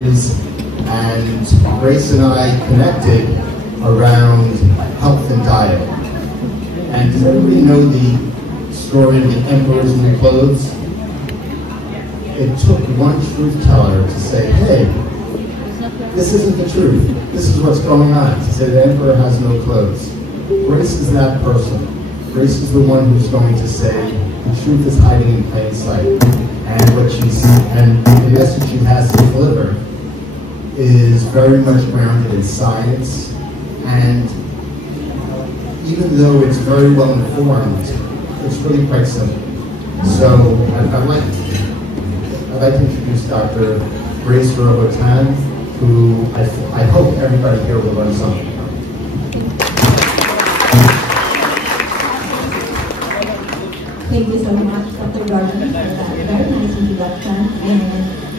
And Grace and I connected around health and diet. And does everybody know the story of the emperor's new clothes? It took one truth teller to say, hey, this isn't the truth. This is what's going on. To say the emperor has no clothes. Grace is that person. Grace is the one who's going to say the truth is hiding in plain sight. And the message she has to deliver is very much grounded in science, and even though it's very well informed, it's really quite simple. So I'd like to introduce Dr. Grace Robotan, who I hope everybody here will learn something from. Thank you so much, Dr. Gordon, for that very nice introduction. And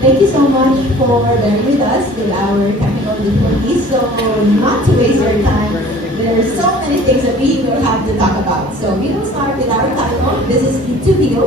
thank you so much for being with us with our technical difficulties. So not to waste our time, there are so many things that we will have to talk about. So we will start with our title. This is Interview,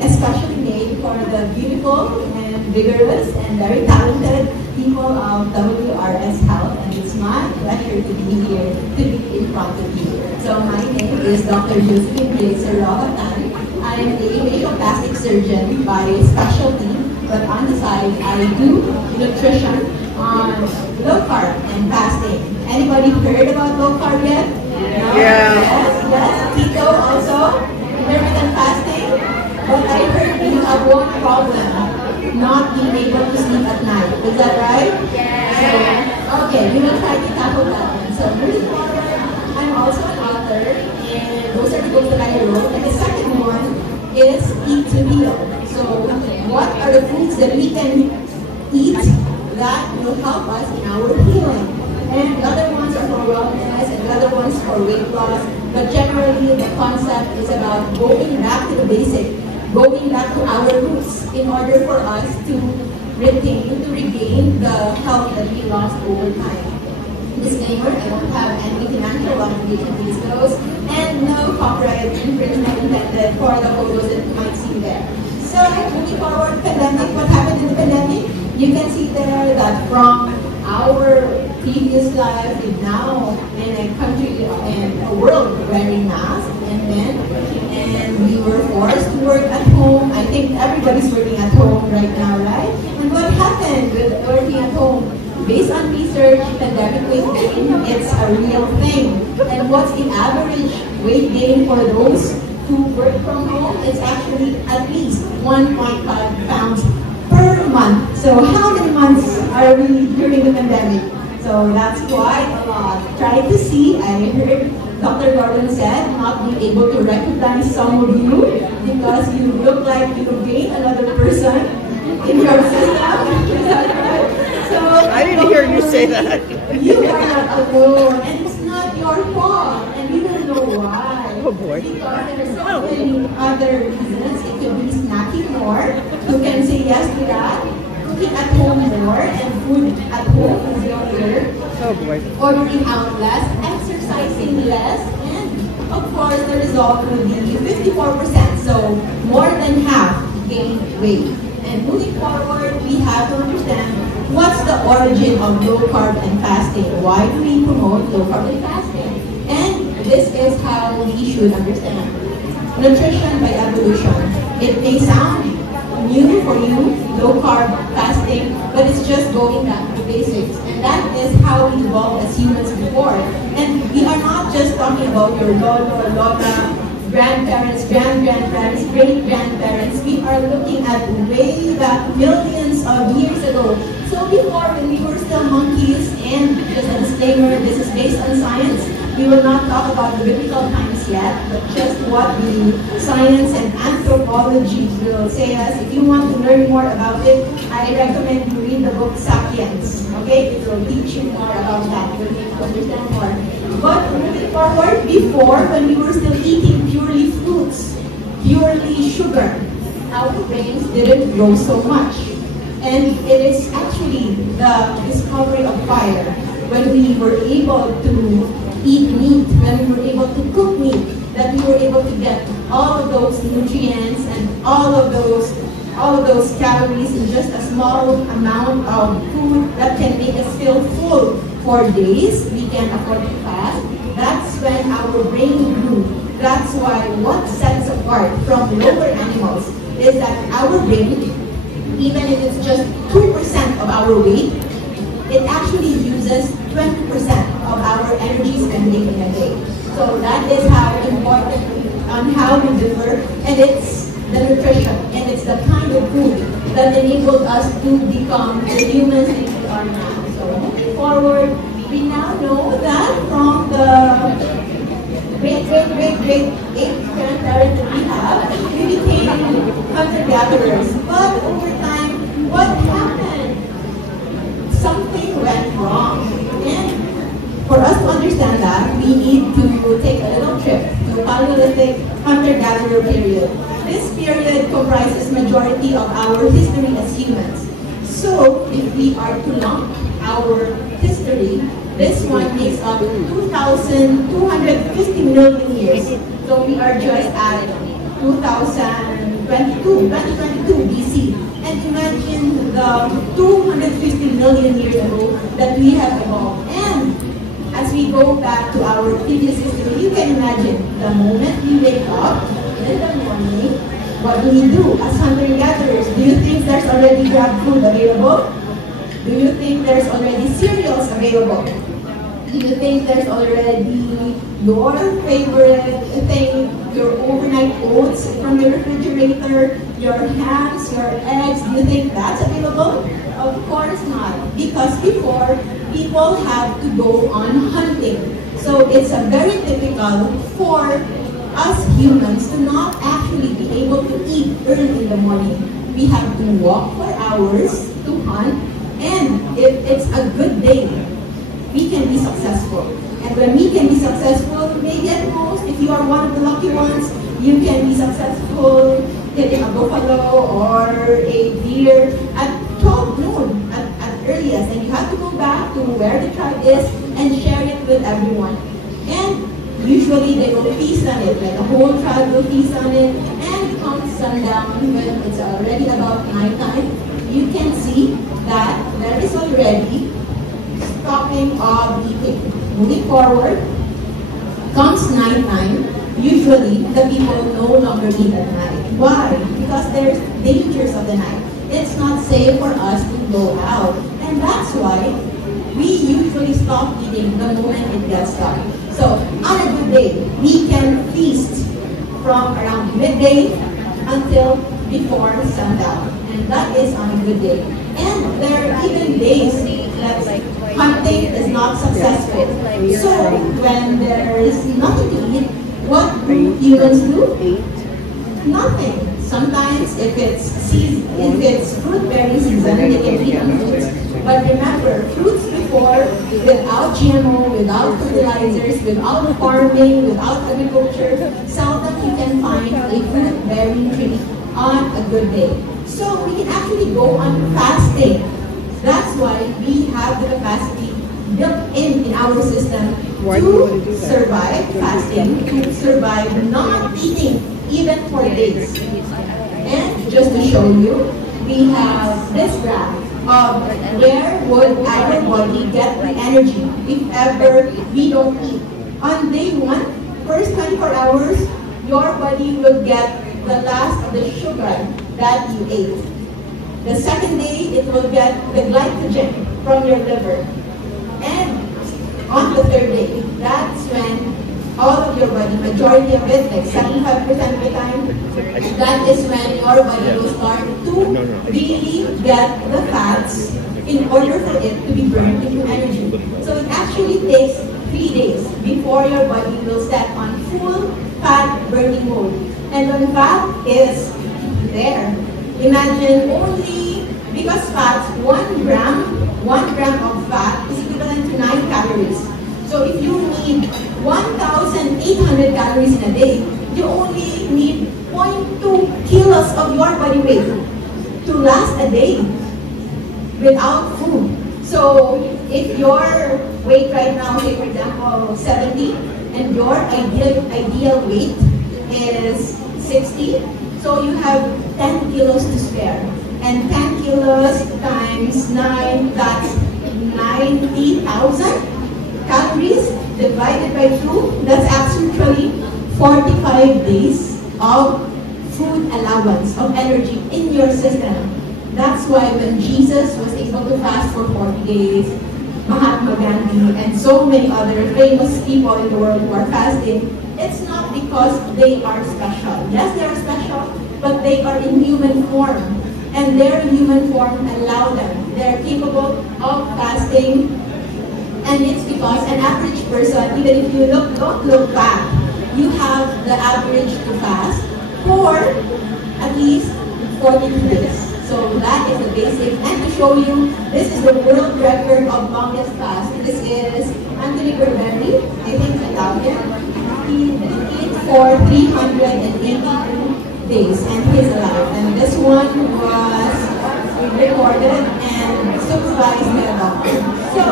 especially made for the beautiful and vigorous and very talented people of WRS Health. And it's my pleasure to be here, to be in front of you. So my name is Dr. Josephine Robotan. I am a facial plastic surgeon by specialty, but on the side, I do nutrition on low carb and fasting. Anybody heard about low carb yet? No? Yeah. Yes. Keto also, intermittent fasting. But I heard you have one problem, not being able to sleep at night. Is that right? Yeah. So, okay, we will try to tackle that one. So moving forward, I'm also an author, and those are the books that I wrote. And the second one is Eat to Heal. So what are the foods that we can eat that will help us in our healing? And the other ones are for wellness, and the other ones for weight loss. But generally, the concept is about going back to the basic, going back to our roots in order for us to regain the health that we lost over time. Disclaimer, I don't have any financial obligation to disclose, and no copyright infringement intended for the photos that you might see there. So, moving forward, pandemic, what happened in the pandemic? You can see there that from our previous life, we now in a country and a world wearing masks, and we were forced to work at home. I think everybody's working at home right now, right? And what happened with working at home? Based on research, pandemic weight gain, it's a real thing. And what's the average weight gain for those who work from home? It's actually at least 1.5 pounds per month. So how many months are we during the pandemic? So that's quite a lot. Try to see, I heard Dr. Gordon said, not being able to recognize some of you because you look like you gained another person in your system. So, I didn't hear you say that. You are not alone, and it's not your fault, and we don't know why. Oh boy. Because there are so many other reasons. It could be snacking more. You can say yes to that. Cooking at home more, and food at home is healthier. Oh boy. Ordering out less, exercising less, and of course the result will be 54%. So more than half gain weight. And moving forward, we have to understand what's the origin of low carb and fasting. Why do we promote low carb and fasting? And this is how we should understand. Nutrition by evolution. It may sound new for you, low carb fasting, but it's just going back to basics. And that is how we evolved as humans before. And we are not just talking about your lolo, lola, grandparents, grandparents, great-grandparents. We are looking at way back millions of years ago. So before, when we were still monkeys, and just a disclaimer, this is based on science. We will not talk about the biblical times yet, but just what the science and anthropology will say us. If you want to learn more about it, I recommend you read the book Sapiens. Okay, it will teach you more about that. You will need to understand more. But moving forward, before, when we were still eating purely fruits, purely sugar, our brains didn't grow so much. And it is actually the discovery of fire. When we were able to eat meat, when we were able to cook meat, that we were able to get all of those nutrients and all of those all of those calories in just a small amount of food that can make us feel full for days, we can afford to fast. That's when our brain grew. That's why what sets apart from lower animals is that our brain, even if it's just 2% of our weight, it actually uses 20% of our energy spending in a day. So that is how important on how we differ, and it's the nutrition, and it's the kind of food that enabled us to become the humans that we are now. So moving forward, we now know that from the great grandparents that we have, we became hunter-gatherers. But over time, what happened? Something went wrong. And for us to understand that, we need to take a little trip to Paleolithic hunter-gatherer period. This period comprises majority of our history as humans. So, if we are to lump our history, this one makes up 2,250 million years. So we are just at 2022 BC. And imagine the 250 million years ago that we have evolved. And as we go back to our previous history, you can imagine the moment we wake up in the morning, what do we do as hunter-gatherers? Do you think there's already grab food available? Do you think there's already cereals available? Do you think there's already your favorite thing, your overnight oats from the refrigerator, your hams, your eggs? Do you think that's available? Of course not, because before, people have to go on hunting. So it's a very typical for us humans to not actually be able to eat early in the morning. We have to walk for hours to hunt, and if it's a good day, we can be successful. And when we can be successful, maybe at most, if you are one of the lucky ones, you can be successful hitting a buffalo or a deer at 12 noon at earliest. And you have to go back to where the tribe is and share it with everyone. And usually they will feast on it, like the whole tribe will feast on it. And come sundown, when it's already about nighttime, you can see that there is already stopping of eating. Moving forward, comes nighttime, usually the people no longer eat at night. Why? Because there's dangers of the night. It's not safe for us to go out. And that's why we usually stop eating the moment it gets dark. So on a good day, we can feast from around midday until before sundown. And that is on a good day. And there are even days that hunting is not successful. So when there is nothing to eat, what do humans do? Nothing. Sometimes if it's fruit berry season, they can eat on fruits. But remember, fruits before, without GMO, without fertilizers, without farming, without agriculture, seldom you can find a fruit berry tree on a good day. So we can actually go on fasting. That's why we have the capacity built in our system to survive fasting, to survive not eating even for days. And just to show you, we have this graph of where would our body get the energy if ever we don't eat. On day one, first 24 hours, your body will get the last of the sugar that you ate. The second day, it will get the glycogen from your liver. And on the third day, that's when all of your body, majority of it, like 75% of the time, that is when your body will start to really get the fats in order for it to be burned into energy. So it actually takes 3 days before your body will set on full fat burning mode. And when fat is there, imagine only, because fats, 1 gram of fat is equivalent to 9 calories. So if you need 1,800 calories in a day, you only need 0.2 kilos of your body weight to last a day without food. So if your weight right now, say for example 70, and your ideal weight is 60, so you have 10 kilos to spare. And 10 kilos times 9, that's 90,000 calories divided by 2. That's actually 45 days of food allowance, of energy in your system. That's why when Jesus was able to fast for 40 days, Mahatma Gandhi and so many other famous people in the world who are fasting, it's not because they are special. Yes, they are special, but they are in human form. And their human form allow them. They're capable of fasting. And it's because an average person, even if you don't look back, you have the average to fast for at least 42 days. So that is the basic. And to show you, this is the world record of longest fast. This is Anthony Berberry, I think Italian. He did it for 382 days and he's alive. And this one was recorded and supervised by a doctor. So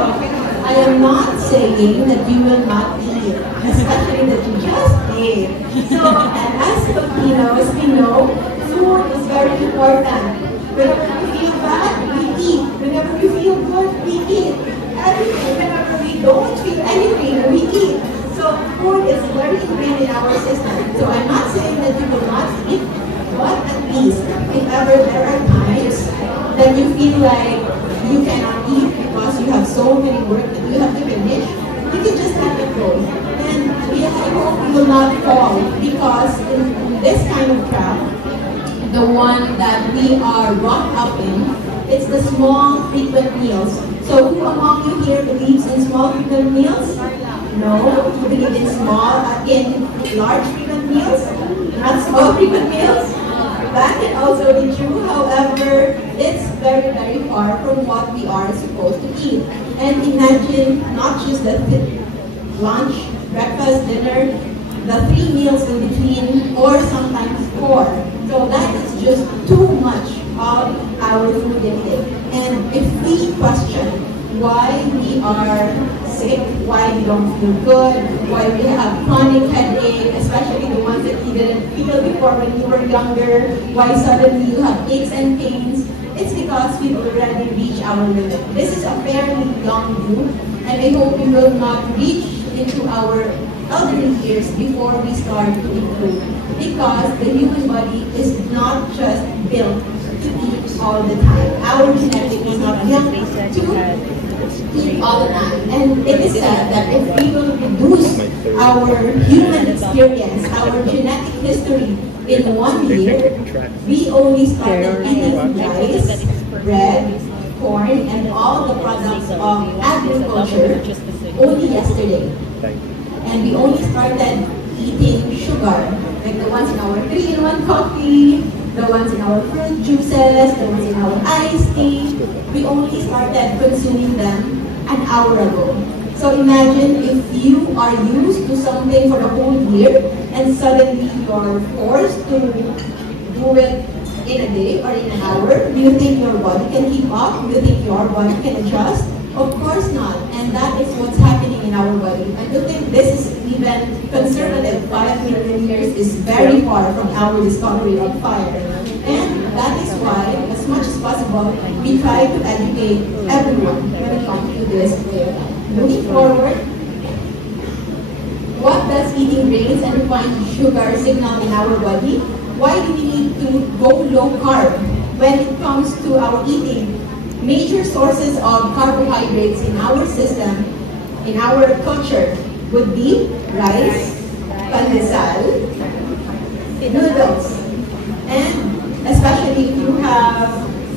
I am not saying that you will not eat, especially that you just ate. So and as Filipinos, we know food is very important. Whenever we feel bad, we eat. Whenever we feel good, we eat. Everything. Whenever we don't feel anything, we eat. So food is very ingrained in our system. So I'm not saying that you will not eat, but at least if ever there are times that you feel like you cannot eat because you have so many work that you have to finish, you can just let it go. And I hope you will not fall, because in this kind of trap, the one that we are brought up in, it's the small frequent meals. So who among you here believes in small frequent meals? No, you believe in large frequent meals, not small frequent meals. That can also be true, however, it's very, very far from what we are supposed to eat. And imagine not just the lunch, breakfast, dinner, the 3 meals in between, or sometimes 4. So that is just too much of our food intake. And if we question why we are sick, why we don't feel good, why we have chronic headache, especially the ones that you didn't feel before when you were younger, why suddenly you have aches and pains, it's because we've already reached our limit. This is a fairly young group, and I hope we will not reach into our elderly years before we start to improve. Because the human body is not just built to eat all the time. Our genetics is not built to eat all the time. And it is said that if we will reduce our human experience, our genetic history in 1 year, we only started eating rice, bread, corn, and all the products of agriculture only yesterday. And we only started eating sugar, like the ones in our 3-in-1 coffee, the ones in our fruit juices, the ones in our iced tea. We only started consuming them an hour ago. So imagine if you are used to something for the whole year and suddenly you are forced to do it in a day or in an hour. Do you think your body can keep up? Do you think your body can adjust? Of course not. And that is what's happening in our body. I don't think this is even conservative. 5 million years is very far from our discovery of fire. And that is why, as much as possible, we try to educate everyone when it comes to this. Looking forward, what does eating grains and refined sugar signal in our body? Why do we need to go low carb when it comes to our eating? Major sources of carbohydrates in our system, in our culture, would be rice, pandesal, noodles, and especially if you have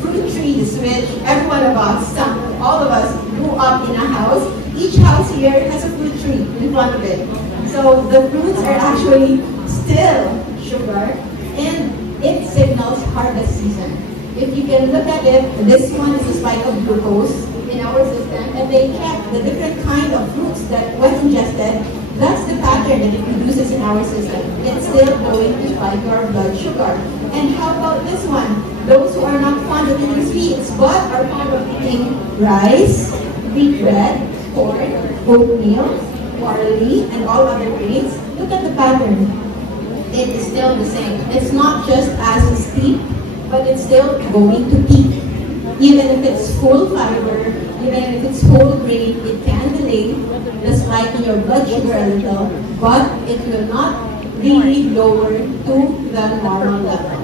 fruit trees, which every one of us, all of us grew up in a house. Each house here has a fruit tree in front of it. So the fruits are actually still sugar, and it signals harvest season. If you can look at it, this one is a spike of glucose in our system, and they check the different kind of fruits that when ingested, that's the pattern that it produces in our system. It's still going to spike your blood sugar. And how about this one? Those who are not fond of eating sweets, but are fond of eating rice, wheat bread, corn, oatmeal, barley, and all other grains, look at the pattern. It is still the same. It's not just as steep but it's still going to peak. Even if it's full fiber, even if it's whole grain, it can delay the spike in your blood sugar a little, but it will not really lower to the normal level.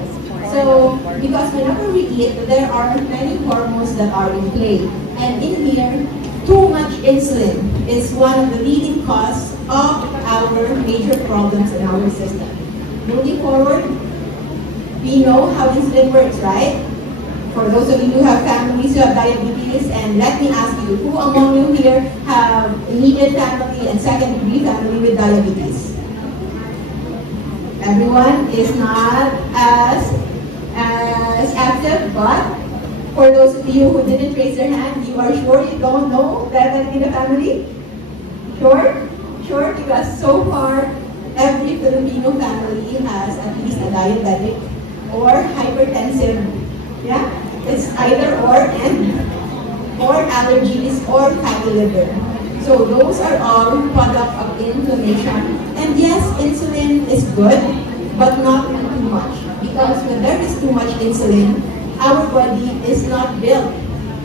So, because whenever we eat, there are many hormones that are in play. And in here, too much insulin is one of the leading causes of our major problems in our system. Moving forward, we know how insulin works, right? For those of you who have families who have diabetes, and let me ask you, who among you here have immediate family and second-degree family with diabetes? Everyone is not as active, but for those of you who didn't raise their hand, you are sure you don't know diabetic in the family? Sure? Sure, because so far, every Filipino family has at least a diabetic or hypertensive. Yeah? It's either or allergies or fatty liver. So those are all product of inflammation. And yes, insulin is good, but not too much. Because when there is too much insulin, our body is not built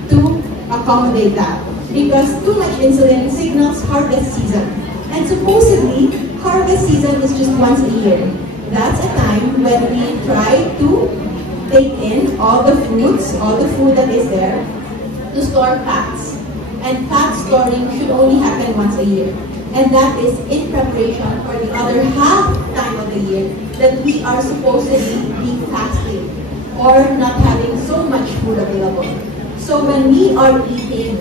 to accommodate that. Because too much insulin signals harvest season. And supposedly, harvest season is just once a year. That's a time when we try to take in all the foods, all the food that is there, to store fats. And fat storing should only happen once a year. And that is in preparation for the other half time of the year that we are supposedly be fasting or not having so much food available. So when we are eating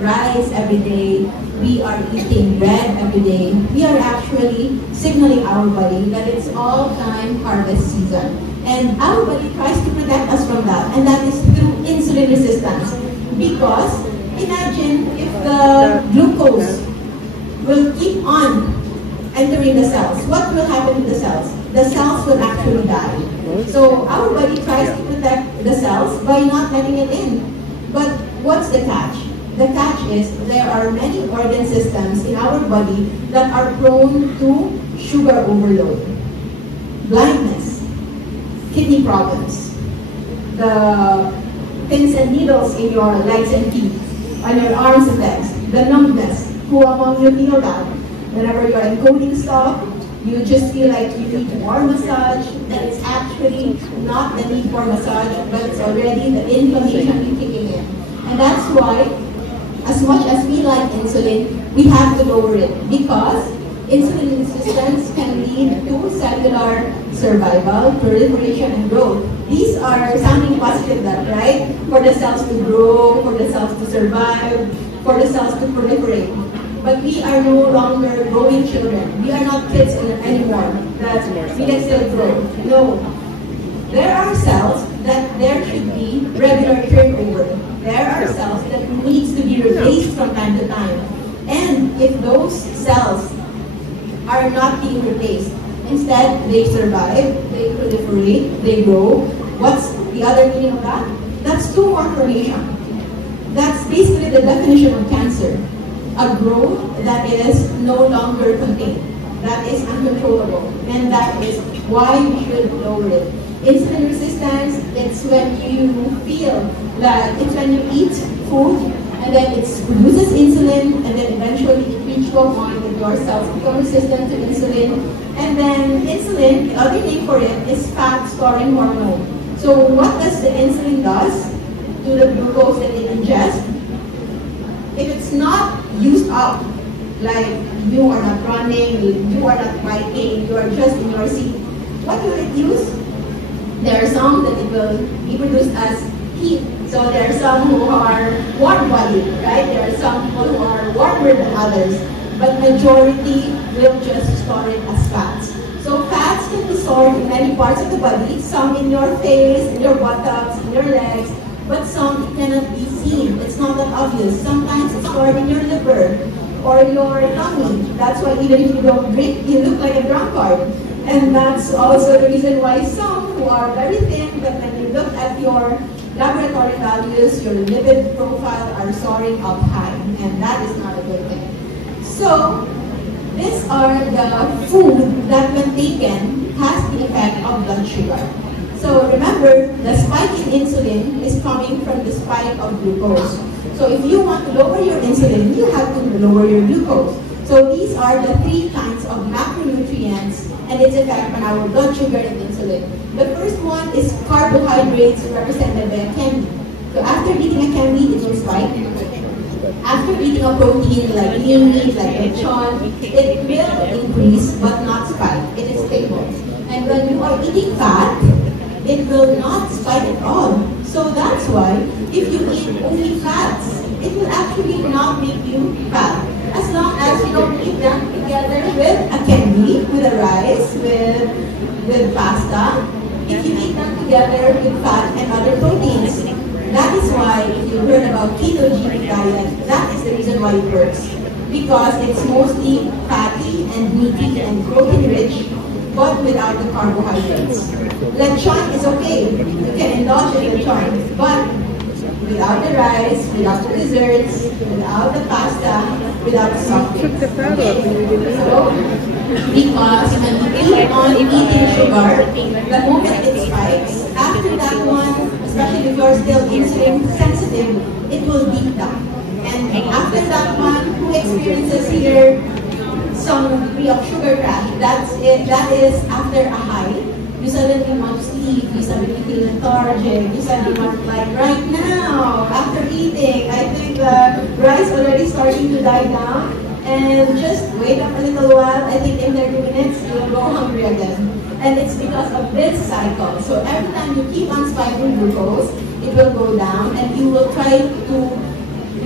rice every day, we are eating bread every day, we are actually signaling our body that it's all-time harvest season. And our body tries to protect us from that, and that is through insulin resistance. Because imagine if the glucose will keep on entering the cells. What will happen to the cells? The cells will actually die. So our body tries to protect the cells by not letting it in. But what's the catch? The catch is there are many organ systems in our body that are prone to sugar overload, blindness, kidney problems, the pins and needles in your legs and feet, on your arms and legs, the numbness. Who among you feel that? Whenever you're encoding stuff, you just feel like you need more massage, that it's actually not the need for massage, but it's already the inflammation kicking in. And that's why, as much as we like insulin, we have to lower it, because insulin resistance can lead to cellular survival, proliferation, and growth. These are sounding positive, right? For the cells to grow, for the cells to survive, for the cells to proliferate. But we are no longer growing children. We are not kids anymore. That we can still grow. No. There are cells that there should be regular turnover. There are cells that needs to be replaced from time to time. And if those cells are not being replaced, instead they survive, they proliferate, they grow. What's the other meaning of that? That's tumor formation. That's basically the definition of cancer. A growth that is no longer contained, that is uncontrollable, and that is why we should lower it. Insulin resistance, it's when you feel like, it's when you eat food and then it produces insulin, and then eventually it reaches to a point that your cells become resistant to insulin. And then insulin, the other name for it is fat storing hormone. So what does the insulin does to the glucose that it ingests? If it's not used up, like you are not running, you are not biking, you are just in your seat, what will it use? There are some that it will be produced as heat. So there are some who are warm-bodied, right? There are some people who are warmer than others, but majority will just store it as fats. So fats can be stored in many parts of the body, some in your face, in your buttocks, in your legs, but some it cannot be seen. It's not that obvious. Sometimes it's stored in your liver or your tummy. That's why even if you don't drink, you look like a drunkard. And that's also the reason why some who are very thin, but when you look at your laboratory values, your lipid profile are soaring up high, and that is not a good thing. So, these are the food that when taken has the effect of blood sugar. So remember, the spike in insulin is coming from the spike of glucose. So if you want to lower your insulin, you have to lower your glucose. So these are the three kinds of macronutrients and its effect on our blood sugar and insulin. The first one is carbohydrates represented by a candy. So after eating a candy, it will spike. After eating a protein like lean meat, like lechon, it will increase but not spike. It is stable. And when you are eating fat, it will not spike at all. So that's why if you eat only fats, it will actually not make you fat. As long as you don't eat them together with a candy, with a rice, with pasta, if you eat them together with fat and other proteins. That is why if you heard about ketogenic diet, that is the reason why it works. Because it's mostly fatty and meaty and protein rich, but without the carbohydrates. Lechon is okay. You can indulge in lechon, but without the rice, without the desserts, without the pasta, without the soft drinks. Okay. So, because when you keep on eating sugar, the moment it spikes, after that one, especially if you are still insulin sensitive, it will beat down. And after that one, who experiences here some degree of sugar crash? That's it. That is after a high. You suddenly want to sleep, you suddenly feel lethargic, you suddenly want, like right now, after eating, I think the rice already starting to die down, and just wait up a little while, I think in 30 minutes, you'll go hungry again. And it's because of this cycle. So every time you keep on spiking glucose, it will go down, and you will try to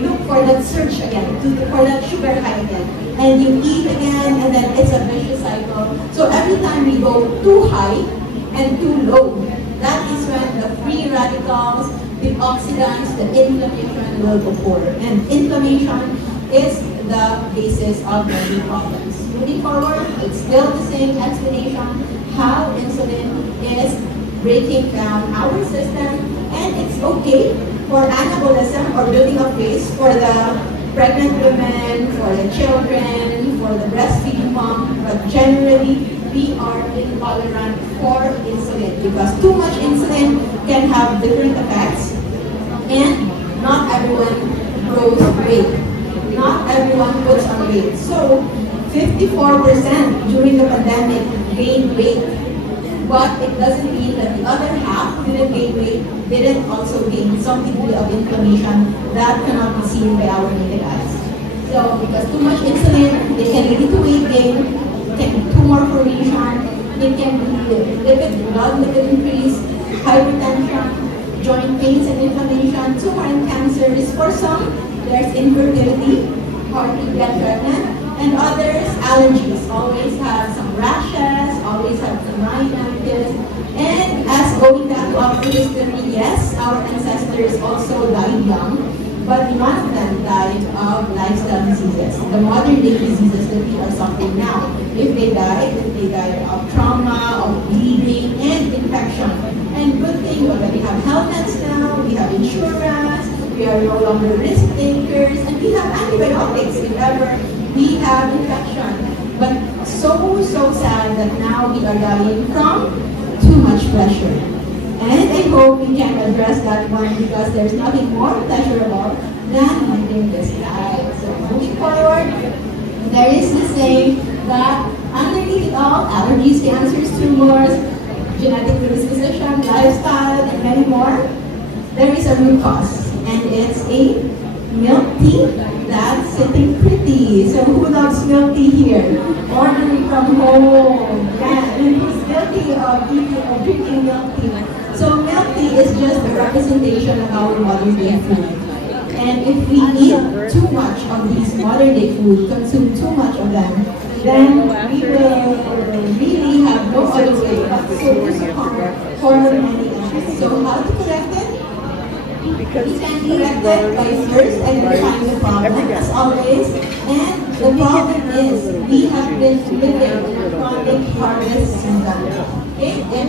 look for that surge again, for that sugar high again. And you eat again, and then it's a vicious cycle. So every time we go too high and too low, that is when the free radicals, the oxidants, the inflammation will occur. And inflammation is the basis of many problems. Moving forward, it's still the same explanation how insulin is breaking down our system, and it's okay for anabolism or building of base for the pregnant women, for the children, for the breastfeeding mom, but generally we are intolerant for insulin because too much insulin can have different effects, and not everyone grows weight. Not everyone puts on weight. So 54% during the pandemic gained weight, but it doesn't mean that the other half didn't gain weight, didn't also gain some degree of inflammation that cannot be seen by our naked eyes. So because too much insulin, it can lead to weight gain, it can be tumor formation, it can be blood lipid increase, hypertension, joint pains and inflammation, tumor and cancers. For some, there's infertility, hard to get pregnant, and others, allergies. Always have some rashes, always have some rhinitis. And as going back to our history, yes, our ancestors also died young, but none of them died of lifestyle diseases, the modern day diseases that we are suffering now. If they died of trauma, of bleeding, and infection. And good thing, we already have health nets now, we have insurance, we are no longer risk takers, and we have antibiotics if ever we have infection. But so sad that now we are dying from too much pressure. And I hope we can address that one because there's nothing more pleasurable than living this life. So moving forward, there is the saying that underneath it all, allergies, cancers, tumors, genetic predisposition, lifestyle, and many more, there is a root cause. And it's a milk tea that's sitting pretty. So who loves milk tea here? Ordering from home. Yeah, and who's guilty of drinking milk tea? So milk tea is just a representation of our modern day food. And if we eat too much of these modern day food, consume too much of them, then we will really have no other way but to succumb for many illnesses. So how to correct it? We can correct it by first identifying the problem, as always. And the problem is we have been living in a chronic harvest season. Okay? And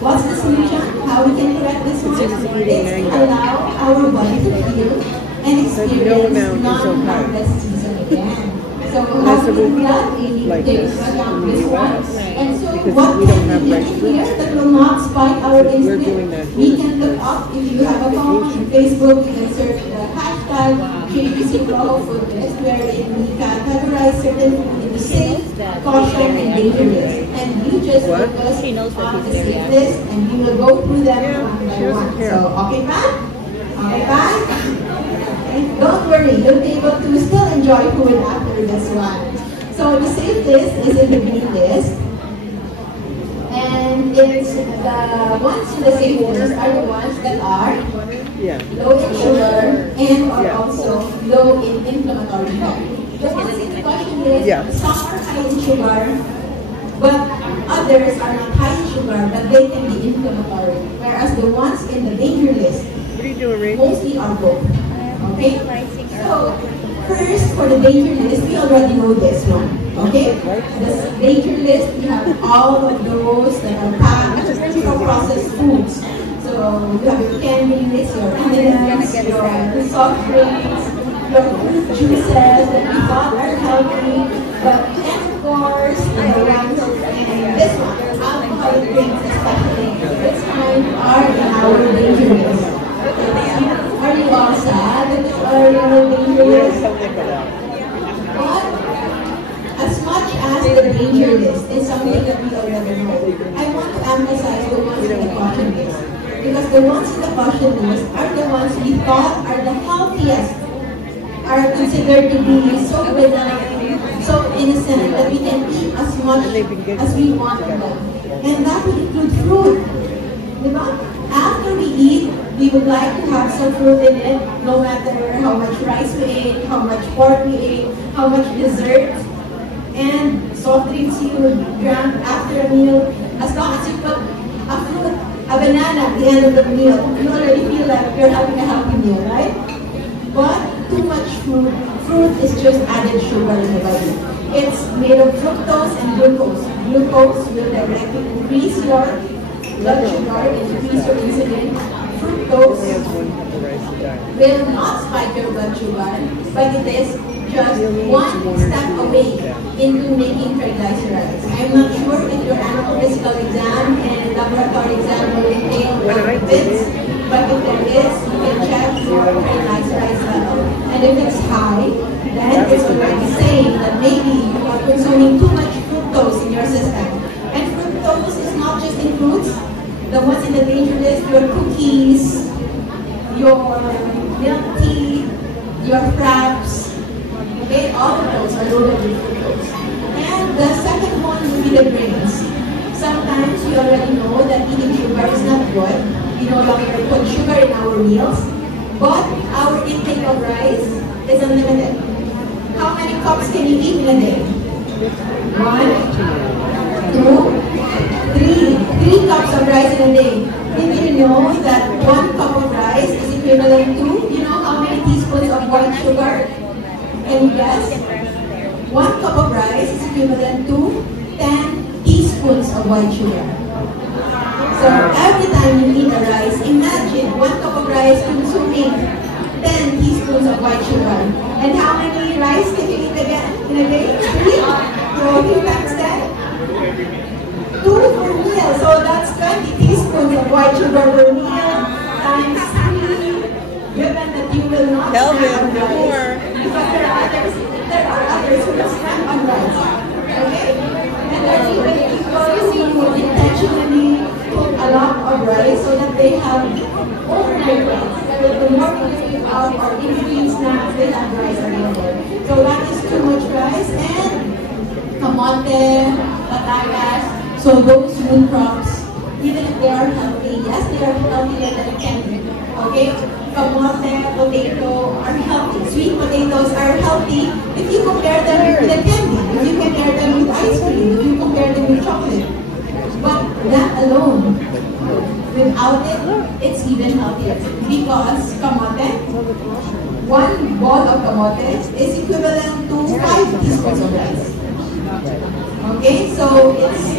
what's the solution? How we can correct this one? It's allow our body to heal and experience non-harvest season again. So how do we do that? We need to take this one. And so what we don't have can we rice do here that will not spike our We're doing insulin? that We here can look because up, if you have a phone, on Facebook, you can search the hashtag JGRT list, wherein we categorize certain food into safe, caution, and dangerous. And you just focus on the safe list, and we will go through them one by one. So, okay, Pat? Okay, Pat? Okay. Don't worry, you'll be able to still enjoy food after this one. So the safe list is in the green list. And it's the ones in the safe list are the ones that are low in sugar and are also low in inflammatory fat. The ones in the caution list, some are high in sugar, but others are not high in sugar, but they can be inflammatory. Whereas the ones in the danger list mostly are both. Okay? So, first, for the danger list, we already know this one. Okay? The danger list, we have all of those that are packed from processed foods. So, you have your candies, your M&Ms, your soft drinks, your fruit juices that we thought are healthy, but and of course, the ones and this one, alcoholic drinks especially, this one are in our danger list. Are you all sad that it's already dangerous? But as much as the danger list is something that we already know, I want to emphasize the ones in the caution list. Because the ones in the caution list are the ones we thought are the healthiest, are considered to be so benign, so innocent that we can eat as much as we want of them. And that would include fruit. After we eat, we would like to have some fruit in it, no matter how much rice we ate, how much pork we ate, how much dessert, and soft drinks you would drink after a meal. As long as you put a fruit, a banana at the end of the meal, you already feel like you're having a healthy meal, right? But too much fruit is just added sugar in the body. It's made of fructose and glucose. Glucose will directly increase your blood sugar, increase your insulin. Fructose will not spike your blood sugar, but it is just one step away into making triglycerides. I'm not sure if your annual physical exam and laboratory exam will entail bits, but if there is, you can check your triglycerides level. And if it's high, then it's already saying that maybe you are consuming too much fructose in your system. And fructose is not just in fruits. The ones in the danger list, your cookies, your milk tea, your fraps, okay, all of those are loaded with fructose. And the second one would be the grains. Sometimes we already know that eating sugar is not good. We no longer put sugar in our meals, but our intake of rice is unlimited. How many cups can you eat in a day? 1, 2, 3 cups of rice in a day. Did you know that 1 cup of rice is equivalent to, you know how many teaspoons of white sugar? Can you guess? 1 cup of rice is equivalent to 10 teaspoons of white sugar. So every time you eat a rice, imagine 1 cup of rice consuming 10 teaspoons of white sugar. And how many rice can you eat again in a day? 3? So 3 times 10? 2 per meal, so that's 20 teaspoons of white sugar per meal times 3. Given that you will not stand on rice, because there are others who will stand on rice. Okay? And there are even people who intentionally cook a lot of rice so that they have overnight rice. So the morning they wake up or in between snacks, they have rice available. So that is too much rice. And kamote, patatas. So those root crops, even if they are healthy, yes, they are healthier than candy. Okay? Kamote, potato are healthy. Sweet potatoes are healthy if you compare them with the candy, if you compare them with ice cream, if you compare them with chocolate. But that alone, without it, it's even healthier. Because kamote, 1 ball of kamote is equivalent to 5 teaspoons of rice. Okay, so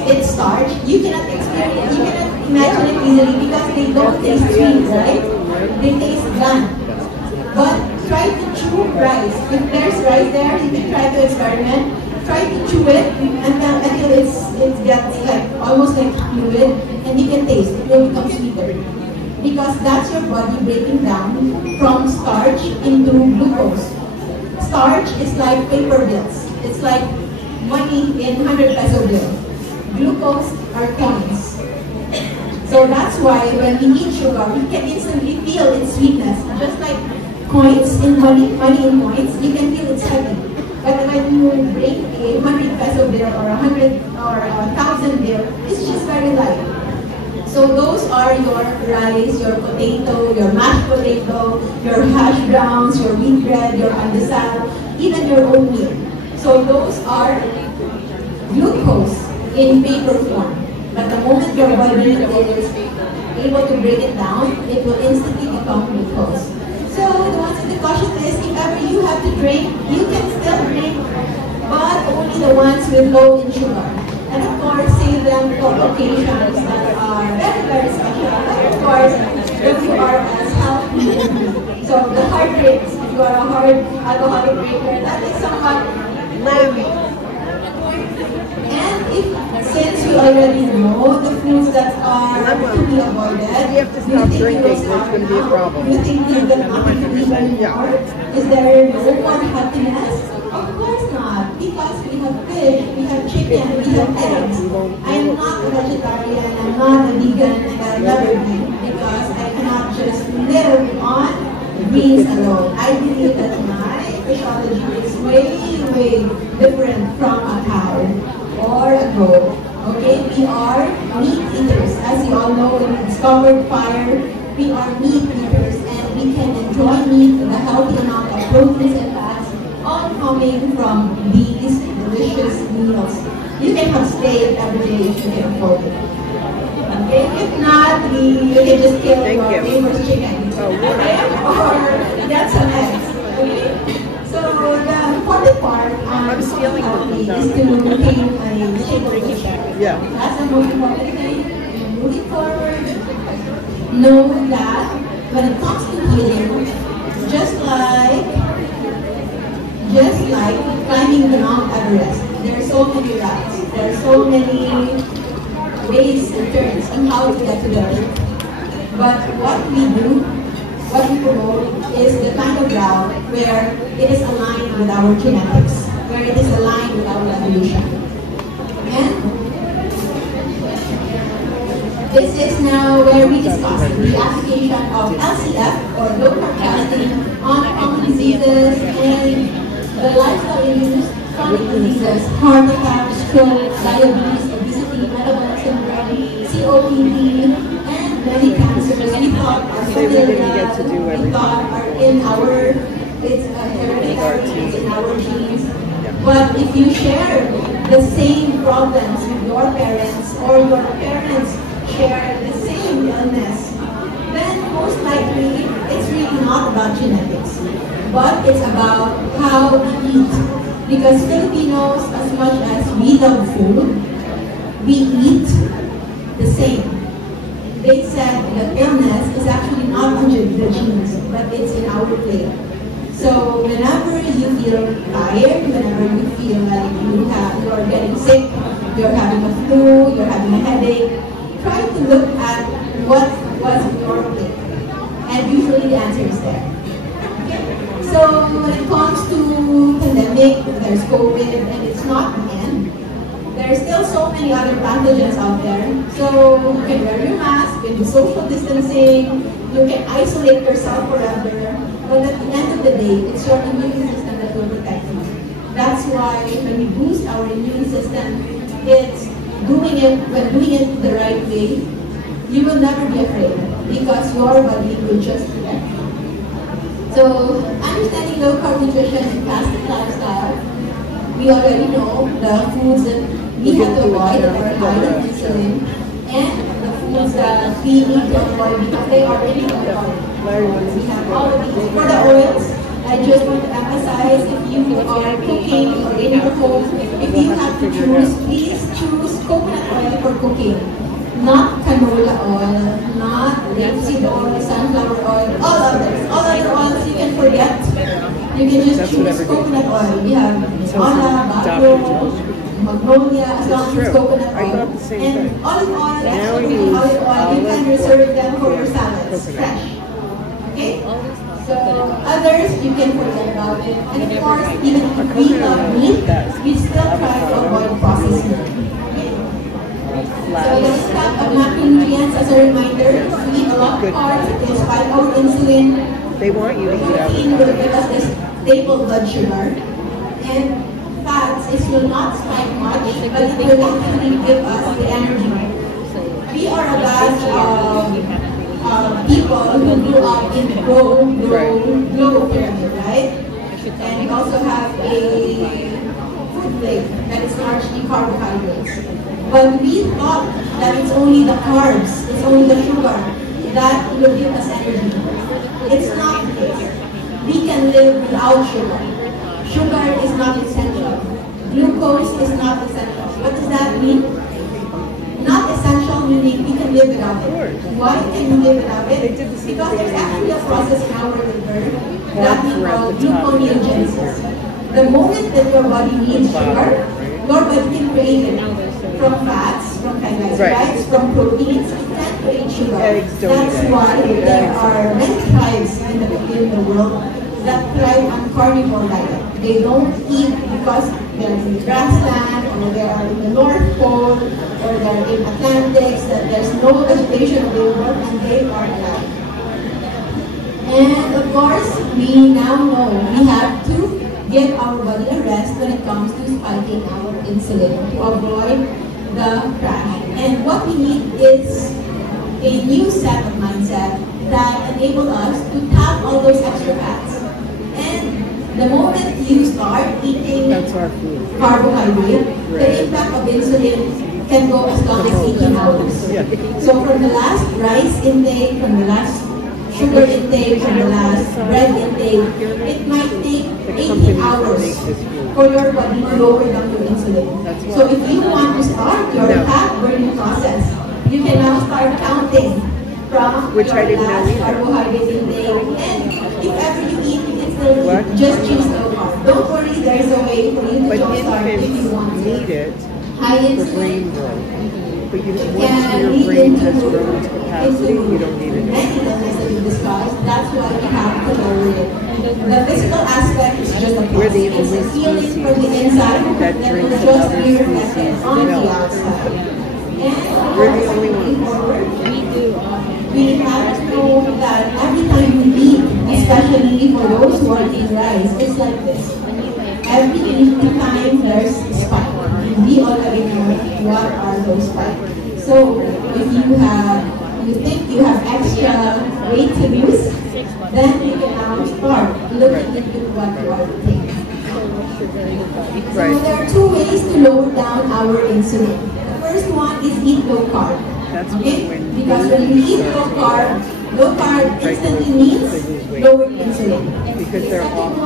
it's starch. You cannot experience, you cannot imagine it easily because they don't taste sweet, right? They taste bland. But try to chew rice. If there's rice there, you can try to experiment. try to chew it and then until it gets like almost like fluid, and you can taste it will become sweeter. Because that's your body breaking down from starch into glucose. Starch is like paper bills. It's like money in 100 peso bill. Glucose are coins. So that's why when we eat sugar, we can instantly feel its sweetness. Just like coins in money in coins, you can feel it's heavy. But when you break a 100 peso bill or 100 or 1,000 bill, it's just very light. So those are your rice, your potato, your mashed potato, your hash browns, your wheat bread, your pandesal, even your oatmeal. So those are glucose in paper form. But the moment your body is able to break it down, it will instantly become glucose. So the answer to the question is, if ever you have to drink, you can still drink, but only the ones with low in sugar. And of course, save them for occasions that are very, very special. And of course, if you are as healthy. So the hard drinks, if you are a hard alcoholic drinker, that is somewhat low. And since you already know the foods that are to be avoided, You have to stop drinking, it's going to be a problem. you think you will not eat anymore? Is there no more happiness? Of course not, because we have fish, we have chicken, we have eggs. I am not a vegetarian, I'm not a vegan, and I'll never be, because I cannot just live on greens alone. I believe that my physiology is way different from a cow or a goat. Okay, we are meat eaters. As you all know, when we discovered fire, we are meat eaters, and we can enjoy meat with a healthy amount of proteins and fats, all coming from these delicious meals. You can have steak every day if you can afford it. Okay, if not, you can just kill your neighbor's chicken. Okay, or get some eggs. Okay. So the important part I'm stealing coffee them. is to maintain a shape of the shape. Yeah. That's the most important thing. And moving forward, know that when it comes to healing, just like climbing the Mount Everest, there are so many routes, there are so many ways and turns on how to get to the peak. But what we do, what we promote, is the kind of route where it is aligned with our genetics, where it is aligned with our evolution. And this is now where we discuss the application of LCF, or low carb fasting, on common diseases and the lifestyle-induced chronic diseases: heart attack, stroke, diabetes, obesity, metabolic syndrome, COPD, and many cancers. We thought are familiar, we thought are in our, it's hereditary, it's in our genes. But if you share the same problems with your parents, or your parents share the same illness, then most likely it's really not about genetics, but it's about how we eat. Because Filipinos, as much as we love food, we eat the same. They said the illness is actually not on the genes, but it's in our plate. So whenever you feel tired, whenever you feel like you are getting sick, you're having a flu, you're having a headache, try to look at what was in your plate. And usually the answer is there. So when it comes to pandemic, there's COVID, and it's not the end. There are still so many other pathogens out there. So you can wear your mask, you can do social distancing, you can isolate yourself forever. But at the end of the day, it's your immune system that will protect you. That's why when we boost our immune system, it's doing it the right way. You will never be afraid, because your body will just protect you. So, understanding low carb nutrition and fasting lifestyle, we already know the foods that we have to avoid that are high in insulin, and the foods that we need to avoid because they are really low carb. We have all of these. For the oils, I just want to emphasize, if you are cooking or in your home, if you have to choose, please choose coconut oil for cooking. Not canola oil, not rapeseed oil, sunflower oil, all other oils you can forget. You can just That's choose what everybody coconut oil. We have olive, buffalo, magnolia, as long as it's coconut I oil. thought the same And thing. olive oil, Now extra we virgin use olive oil, you can olive reserve oil. them for your Yeah. salads, Coconut. fresh. Okay? So others, you can forget about it. And of course, even if we love meat, we still try to avoid processed meat. Okay? So the stack of macronutrients, as a reminder, we eat a lot of carbs, they spike our insulin. They want you to eat Protein will give us this stable blood sugar. And fats, it will not spike much, but it will actually give us the energy. We are a batch of people who grew up in the glow pyramid, right? And we also have a food plate that is largely carbohydrates. But we thought that it's only the carbs, it's only the sugar that will give us energy. It's not the case. We can live without sugar. Sugar is not essential. Glucose is not essential. What does that mean? Not essential meaning we can live without it. Why can we live without it? Because there's actually a process in our liver that we call gluconeogenesis. The moment that your body needs sugar, your body can create it from fats, from triglycerides, from proteins. It can create sugar. That's why there are many tribes in the world that thrive on carnivore diet. They don't eat because they're in the grassland, or they are in the North Pole, or they're in Atlantics, that there's no vegetation available, and they are alive. And of course, we now know we have to give our body a rest when it comes to spiking our insulin to avoid the crash. And what we need is a new set of mindset that enable us to tap all those extra fats. And the moment you start eating carbohydrate, the impact of insulin can go as long as 18 hours. So from the last rice intake, from the last sugar intake, from the last bread intake, it might take 18 hours for your body to lower down your insulin. So if you want to start your fat burning process, you can now start counting from your last carbohydrate intake. And if ever you eat, you can still eat. Just choose low carb. Don't worry, there's a way for you to jumpstart if you want to. High insulin. But you, once your brain has grown its capacity, you don't need it. Many illnesses that we discussed, that's why we have to lower it. The physical aspect is just a plus. We're the It's only a healing species from the inside that will drinks just another be reflected species' on the milk. outside. And We're the only ones. we have to know that every time we eat, especially for those who are eating rice, it's like this. Every time there's a spike. We already know what are those spikes. So if you think you have extra weight to lose, then you can now start looking into what you are taking. So there are two ways to lower down our insulin. The first one is eat low carb. Okay? Because when you eat low carb instantly means lower insulin. Because they're off the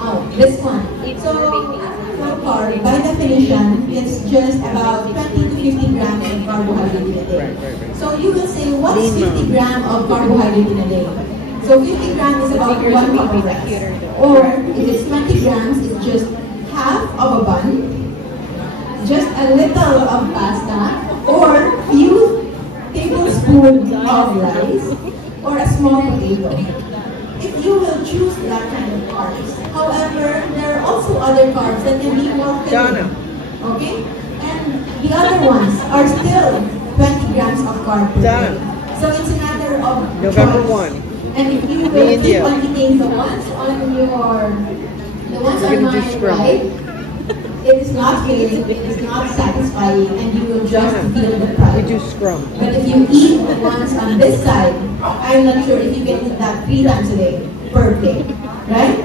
milk. This one. So low carb, by definition, it's just about 20 to 50 grams of carbohydrate in a day. So you will say, what's 50 grams of carbohydrate in a day? So 50 grams is about 1 cup of rice. Or if it's 20 grams, it's just half of a bun, just a little of pasta, or few tablespoons of rice, or a small potato. If you will choose that kind of carbs. However, there are also other carbs that can be more filling. Okay? And the other ones are still 20 grams of carb per day. So it's a matter of November choice. 1. And if you will keep on eating the ones on my right, it is not filling, it is not satisfying, and you will just feel the pride. We do scrum. But if you eat the ones on this side, I'm not sure if you can eat that 3 times a day, per day, right?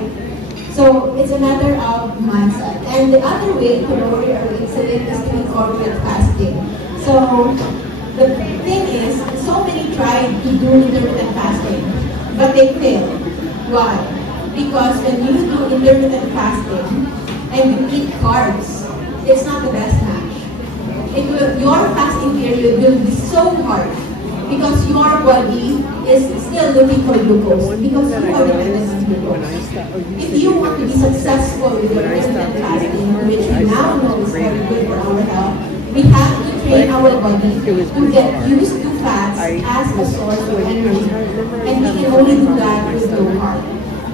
So it's a matter of mindset. And the other way to lower your insulin is to incorporate fasting. So the thing is, so many tried to do intermittent fasting, but they fail. Why? Because when you do intermittent fasting and you eat carbs, it's not the best match. Your fasting period will be so hard because your body is still looking for glucose because you are dependent on glucose. If you want to be successful with your intermittent fasting, which we now know is very good for our health, we have to train our body to get used to fats as a source of energy. And we can only do that with low carb.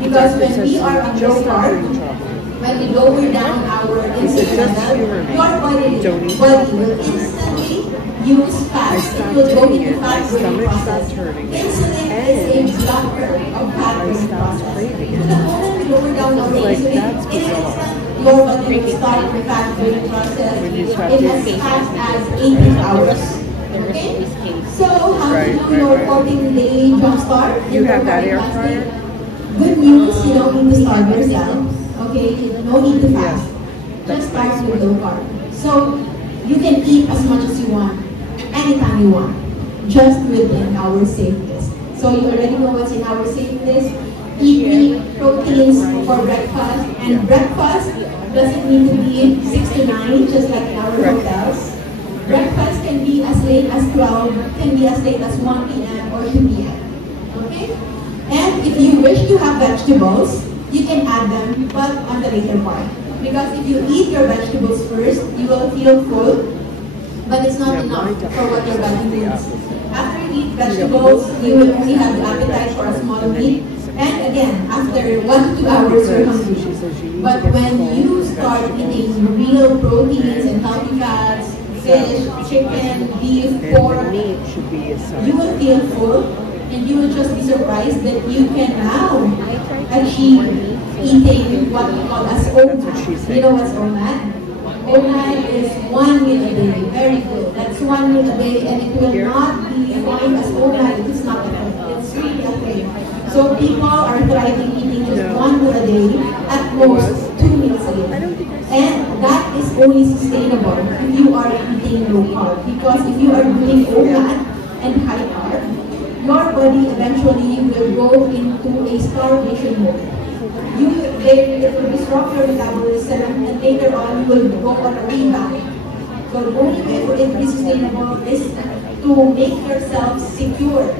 Because when we are on low carb, when we lower down our insulin level, your body will instantly use fats. It will go into fat burning process. Insulin is a blocker of fat burning process. So the moment we lower down our insulin, in an instant, your body will start the fat burning process in as fast as 18 hours. Okay? So how to do your 14-day jump start? You have that air fryer? Good news, you don't need to starve yourself. Okay, no need to fast. Just start with low carb. So you can eat as much as you want, anytime you want, just within our safe list. So you already know what's in our safe list. Eat meat, proteins for breakfast, and breakfast doesn't need to be 6 to 9, just like in our hotels. Breakfast can be as late as 12, can be as late as 1 p.m. or 2 p.m. Okay? And if you wish to have vegetables, you can add them, but on the later part. Because if you eat your vegetables first, you will feel full, but it's not enough for what your body needs. After you eat vegetables, you will only have the appetite for a small meat. And again, after 1 to 2 hours, you're hungry. But when you start eating real proteins and healthy fats, fish, chicken, beef, pork, you will feel full. And you will just be surprised that you can now achieve eating what we call as OMAD. You know what's OMAD? OMAD is 1 meal a day. Very good. That's 1 meal a day, and it will not be defined as OMAD. It is not a thing. It's really a thing. So people are thriving eating just 1 meal a day, at most 2 meals a day. And that is only sustainable if you are eating low carb. Because if you are doing OMAD and high carb, your body eventually will go into a starvation mode. It will be stronger metabolism, and later on you will go on a rebound. So the only way for it to be sustainable is to make yourself secure.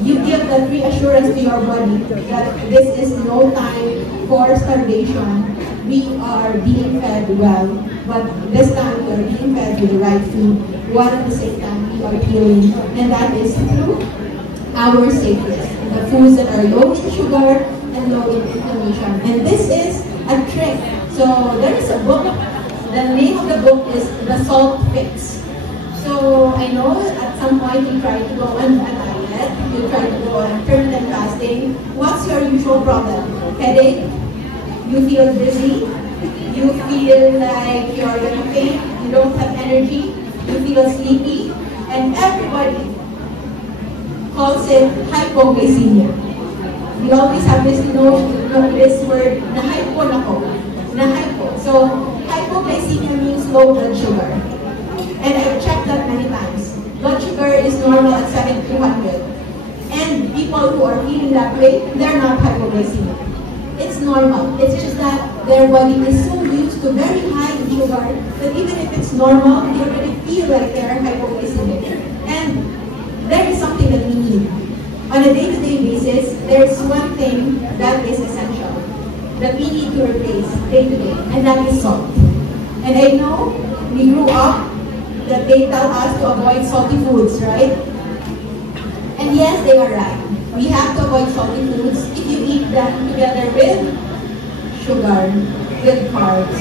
You give that reassurance to your body that this is no time for starvation. We are being fed well, but this time we are being fed with the right food, while at the same time we are healing, and that is through our safe list, the foods that are low in sugar and low in inflammation. And this is a trick. So there is a book. The name of the book is The Salt Fix. So I know at some point you try to go on a diet, you try to go on intermittent fasting. What's your usual problem? Headache? You feel dizzy? You feel like you're gonna faint? You don't have energy? You feel sleepy? And everybody calls it hypoglycemia. We always have this this word, na hypo nako, na hypo. So hypoglycemia means low blood sugar. And I've checked that many times. Blood sugar is normal at 7,200. And people who are feeling that way, they're not hypoglycemic. It's normal. It's just that their body is so used to very high in sugar that even if it's normal, they're going to feel like they're hypoglycemic. And there is something that we need. On a day-to-day basis, there's one thing that is essential that we need to replace day-to-day, and that is salt. And I know we grew up that they tell us to avoid salty foods, right? And yes, they are right. We have to avoid salty foods if you eat them together with sugar, with carbs,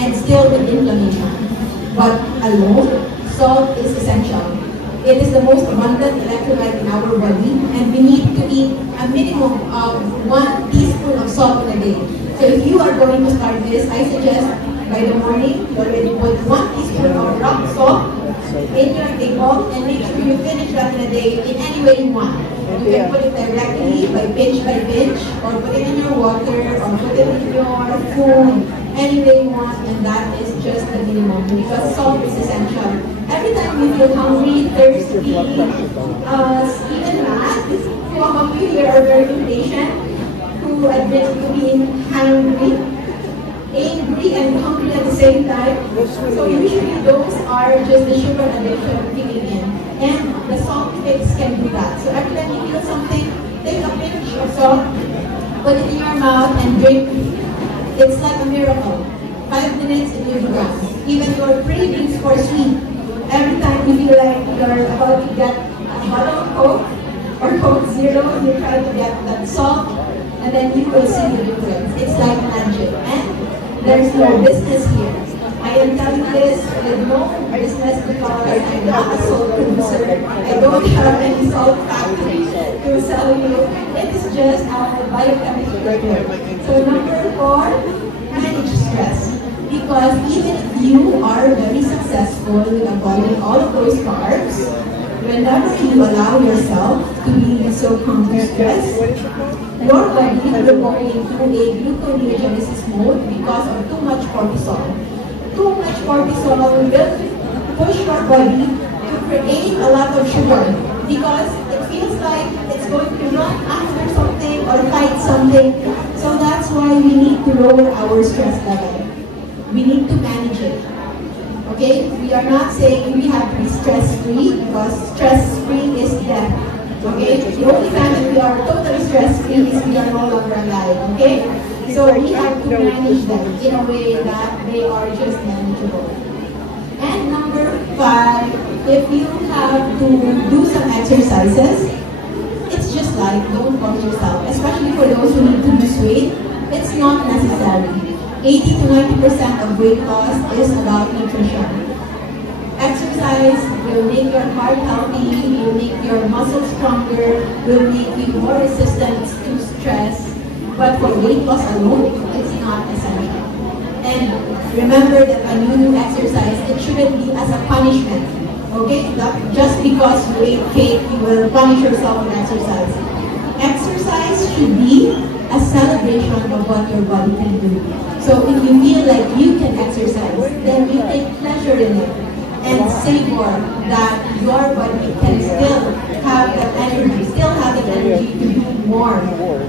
and still with inflammation. But alone, salt is essential. It is the most abundant electrolyte in our body, and we need to eat a minimum of 1 teaspoon of salt in a day. So if you are going to start this, I suggest by the morning, you already put 1 teaspoon of rock salt in your table, and make sure you finish that in a day in any way you want. You can put it directly by pinch, or put it in your water, or put it in your food, any way you want, and that is just the minimum, because salt is essential. Every time we feel hungry, thirsty, even mad, who are hungry here are very impatient, who admit to being angry and hungry at the the same time. So usually those are just the sugar addiction kicking in. And the salt fix can do that. So every time you feel something, take a pinch of salt, put it in your mouth and drink. It's like a miracle. 5 minutes and you'll be gone. Even your cravings for sweet, every time you feel like you're about to get a bottle of Coke or Coke Zero, you try to get that salt, and then you will see the difference. It's like magic. And there's no business here. I am telling this with no business because I'm not a salt producer. I don't have any salt factory to sell you. It is just our biochemistry. So number 4, manage stress. Because even if you are very successful with avoiding all of those carbs, whenever you allow yourself to be so conquer stress, your body will go into a gluconeogenesis mode because of too much cortisol. Too much cortisol will push your body to create a lot of sugar because it feels like it's going to run after something or fight something. So that's why we need to lower our stress level. We need to manage it. Okay? We are not saying we have to be stress-free because stress-free is death. Okay? The only time that we are totally stress-free is we are no longer alive. Okay? So we have to manage them in a way that they are just manageable. And number 5, if you have to do some exercises, it's just like don't force yourself, especially for those who need to lose weight. It's not necessary. 80 to 90% of weight loss is about nutrition. Exercise will make your heart healthy, will make your muscles stronger, will make you more resistant to stress. But for weight loss alone, it's not essential. And remember that when you do exercise, it shouldn't be as a punishment. Okay? Not just because you ate cake, you will punish yourself with exercise. Exercise should be a celebration of what your body can do. So if you feel like you can exercise, then you take pleasure in it and savor that your body can still have that energy, to do more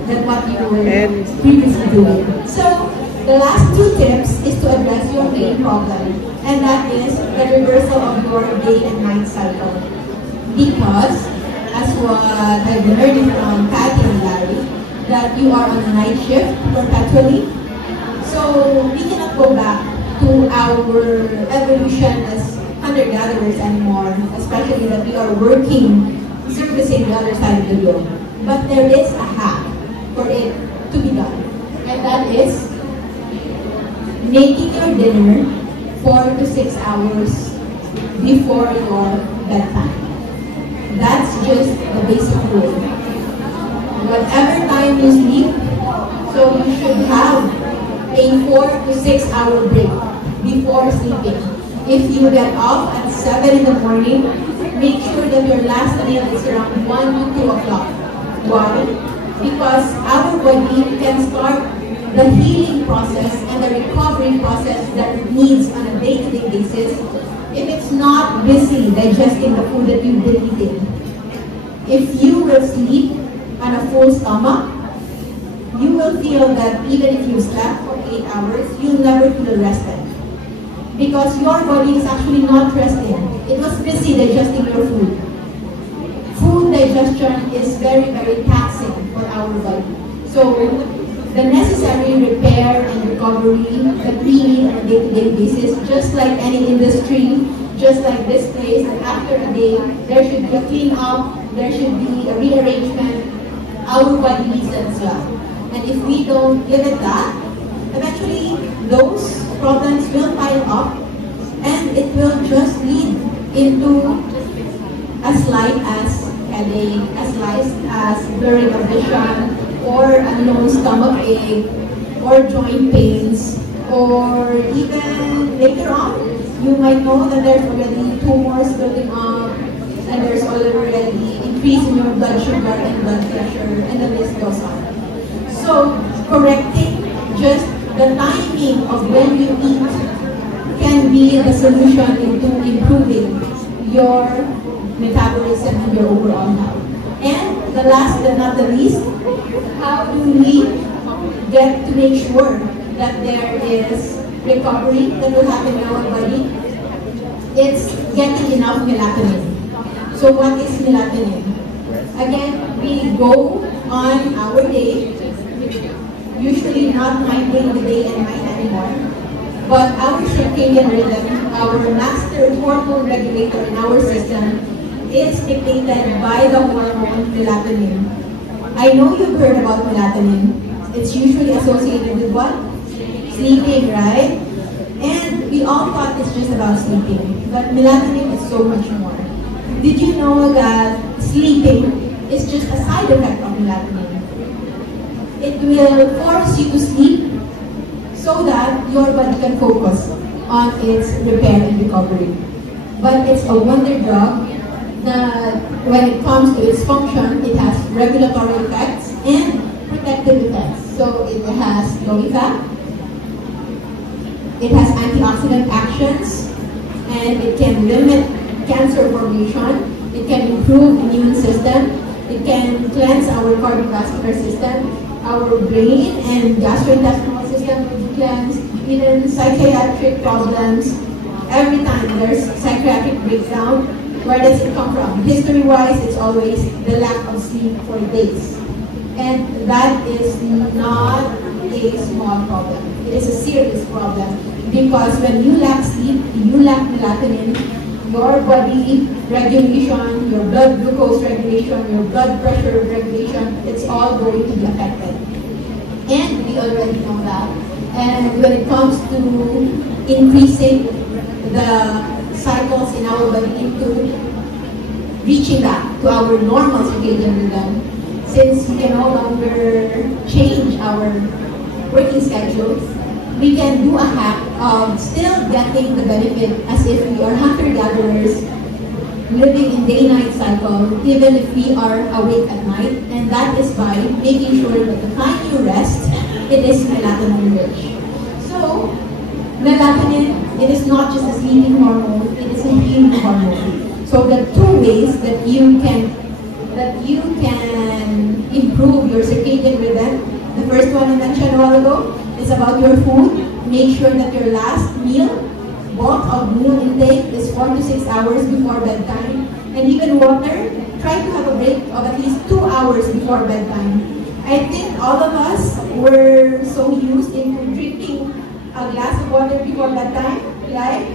than what you were previously doing. So the last 2 tips is to address your main problem, and that is the reversal of your day and night cycle. Because, as what I've learned from Patty and Larry, that you are on a night shift perpetually. So we cannot go back to our evolution as hunter-gatherers anymore, especially that we are working, servicing the other side of the globe. But there is a hack for it to be done, and that is making your dinner 4 to 6 hours before your bedtime. That's just the basic rule. Whatever time you sleep, so you should have a 4 to 6 hour break before sleeping. If you get off at 7 in the morning, make sure that your last meal is around 1 to 2 o'clock. Why? Because our body can start the healing process and the recovery process that it needs on a day-to-day basis if it's not busy digesting the food that you've been eating. If you will sleep on a full stomach, you will feel that even if you slept for 8 hours, you'll never feel rested. Because your body is actually not resting. It was busy digesting your food. Food digestion is very, very taxing for our body. So the necessary repair and recovery that we need on a day-to-day basis, just like any industry, just like this place, that after a day, there should be a clean-up, there should be a rearrangement. Our body needs that as well. And if we don't give it that, eventually those problems will pile up and it will just lead into as light as headache, as light as blurring of vision, or unknown stomach ache, or joint pains, or even later on, you might know that there's already tumors building up, and there's already increase in your blood sugar and blood pressure, and the list goes on. So, correcting just the timing of when you eat can be the solution into improving your metabolism and your overall health. And the last but not the least, how do we get to make sure that there is recovery that will happen in our body, it's getting enough melatonin. So what is melatonin? Again, we go on our day, usually not minding the day and night anymore, but our circadian rhythm, our master hormone regulator in our system, is dictated by the hormone melatonin. I know you've heard about melatonin. It's usually associated with what? Sleeping, right? And we all thought it's just about sleeping, but melatonin is so much more. Did you know that sleeping is just a side effect of melatonin? It will force you to sleep so that your body can focus on its repair and recovery. But it's a wonder drug that when it comes to its function, it has regulatory effects and protective effects. So it has low fat, it has antioxidant actions, and it can limit cancer formation, it can improve immune system, it can cleanse our cardiovascular system, our brain and gastrointestinal system will be cleansed, even psychiatric problems. Every time there's psychiatric breakdown, where does it come from? History-wise, it's always the lack of sleep for days. And that is not a small problem. It is a serious problem because when you lack sleep, you lack melatonin, your body regulation, your blood glucose regulation, your blood pressure regulation, it's all going to be affected. And we already know that. And when it comes to increasing the cycles in our body into reaching back to our normal circadian rhythm, since we can no longer change our working schedules, we can do a hack of still getting the benefit as if we are hunter-gatherers living in day-night cycle, even if we are awake at night, and that is by making sure that the time you rest, it is melatonin rich. So, melatonin, it is not just a sleeping hormone, it is a healing hormone. So the two ways that you can improve your circadian rhythm, the first one I mentioned a while ago, is about your food. Make sure that your last meal, bulk of meal intake is 4 to 6 hours before bedtime. And even water, try to have a break of at least 2 hours before bedtime. I think all of us were so used into drinking a glass of water before bedtime, right?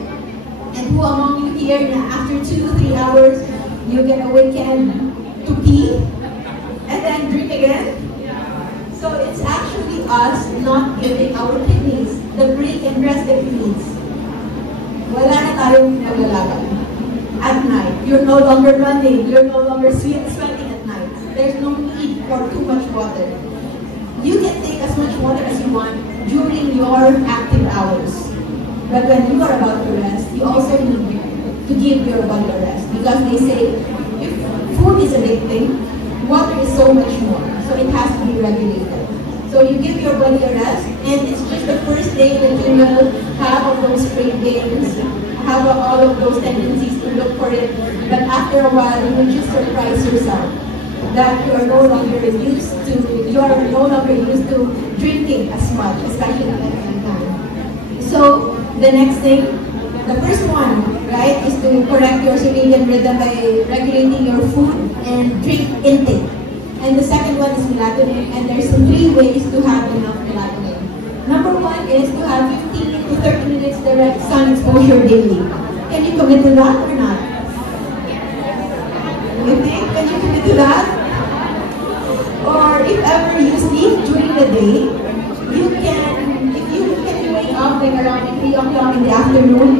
And who among you here, after 2-3 hours, you get awakened to pee and then drink again? So it's actually us not giving our kidneys the break and rest that it needs. Wala na tayong naglalakad. At night, you're no longer running, you're no longer sweating at night. There's no need for too much water. You can take as much water as you want during your active hours. But when you are about to rest, you also need to give your body a rest. Because they say, if food is addicting, water is so much more. So it has to be regulated. So you give your body a rest, and it's just the first day that you will have all those cravings, have all of those tendencies to look for it. But after a while, you will just surprise yourself that you are no longer used to drinking as much, especially at that time. So the next thing, the first one, right, is to correct your circadian rhythm by regulating your food and drink intake. And the second one is melatonin, and there's 3 ways to have enough melatonin. Number 1 is to have 15 to 30 minutes direct sun exposure daily. Can you commit to that or not? You think? Can you commit to that? Or if ever you sleep during the day, you can wake up like around 3 o'clock in the afternoon.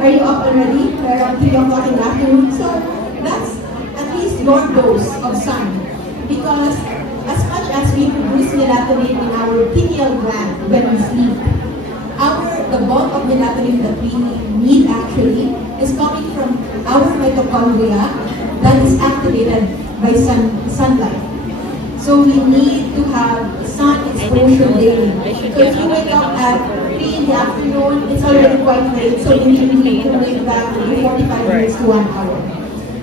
Are you up already? Around 3 o'clock in the afternoon. So that's at least your dose of sun. Because as much as we produce melatonin in our pineal gland when we sleep, the bulk of melatonin that we need actually is coming from our mitochondria that is activated by sunlight. So we need to have sun exposure daily. So if you wake up at 3 in the afternoon, it's already quite late, so you need to wake back 45 minutes to 1 hour.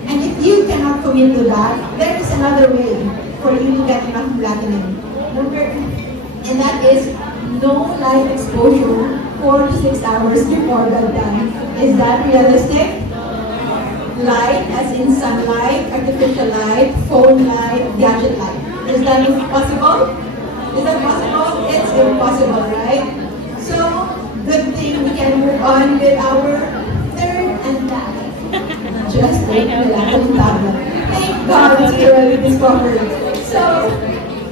And if you cannot commit to that, there is another way for you to get enough melatonin. And that is no light exposure 4 to 6 hours before bedtime. Is that realistic? Light, as in sunlight, artificial light, phone light, gadget light. Is that possible? Is that possible? It's impossible, right? So, good thing we can move on with our third and last. Just like melatonin tablet. Thank God it's already discovered. So,